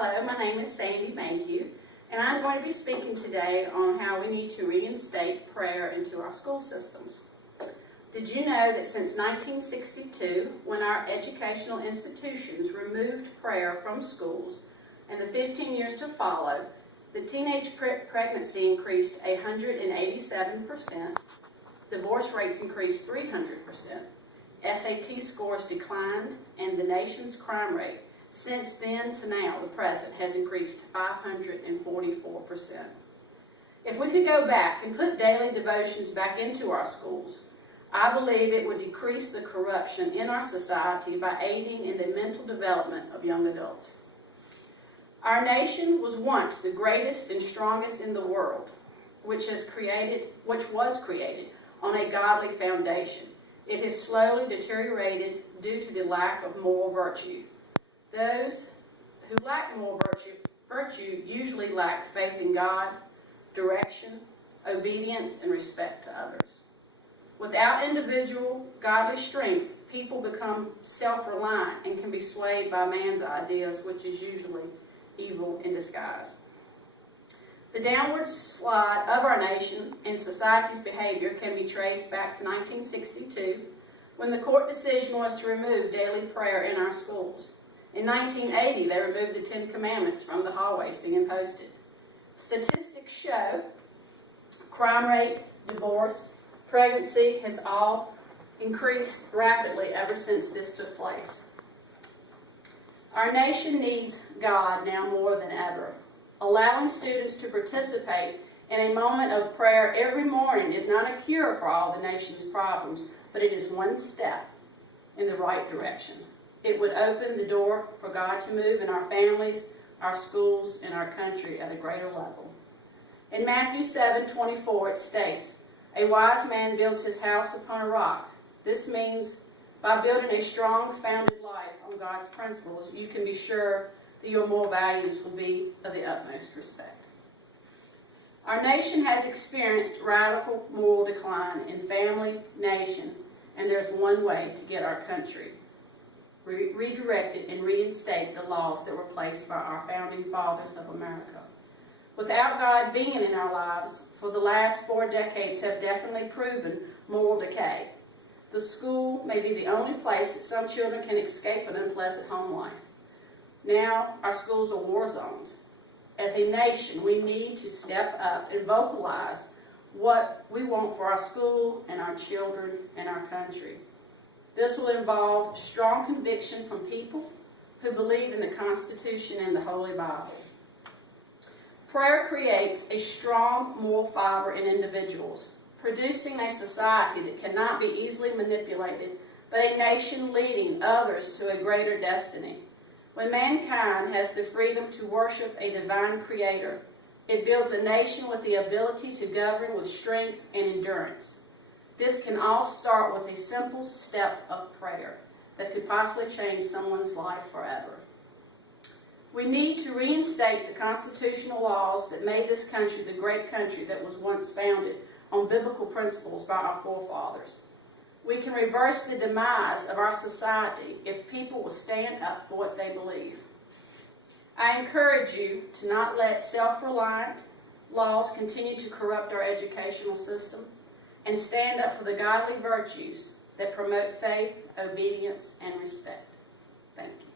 Hello, my name is Sandy Mayhew, and I'm going to be speaking today on how we need to reinstate prayer into our school systems. Did you know that since 1962, when our educational institutions removed prayer from schools, and the 15 years to follow, the teenage pregnancy increased 187%, divorce rates increased 300%, SAT scores declined, and the nation's crime rate since then to now, the present, has increased 544%. If we could go back and put daily devotions back into our schools, I believe it would decrease the corruption in our society by aiding in the mental development of young adults. Our nation was once the greatest and strongest in the world, which was created on a godly foundation. It has slowly deteriorated due to the lack of moral virtue. Those who lack moral virtue usually lack faith in God, direction, obedience, and respect to others. Without individual godly strength, people become self-reliant and can be swayed by man's ideas, which is usually evil in disguise. The downward slide of our nation and society's behavior can be traced back to 1962, when the court decision was to remove daily prayer in our schools. In 1980, they removed the 10 Commandments from the hallways being posted. Statistics show crime rate, divorce, pregnancy has all increased rapidly ever since this took place. Our nation needs God now more than ever. Allowing students to participate in a moment of prayer every morning is not a cure for all the nation's problems, but it is one step in the right direction. It would open the door for God to move in our families, our schools, and our country at a greater level. In Matthew 7:24, it states, "A wise man builds his house upon a rock." This means by building a strong, founded life on God's principles, you can be sure that your moral values will be of the utmost respect. Our nation has experienced radical moral decline in family, nation, and there's one way to get our country redirected and reinstate the laws that were placed by our founding fathers of America. Without God being in our lives, for the last 4 decades have definitely proven moral decay. The school may be the only place that some children can escape an unpleasant home life. Now, our schools are war zones. As a nation, we need to step up and vocalize what we want for our school and our children and our country. This will involve strong conviction from people who believe in the Constitution and the Holy Bible. Prayer creates a strong moral fiber in individuals, producing a society that cannot be easily manipulated, but a nation leading others to a greater destiny. When mankind has the freedom to worship a divine creator, it builds a nation with the ability to govern with strength and endurance. This can all start with a simple step of prayer that could possibly change someone's life forever. We need to reinstate the constitutional laws that made this country the great country that was once founded on biblical principles by our forefathers. We can reverse the demise of our society if people will stand up for what they believe. I encourage you to not let self-reliant laws continue to corrupt our educational system, and stand up for the godly virtues that promote faith, obedience, and respect. Thank you.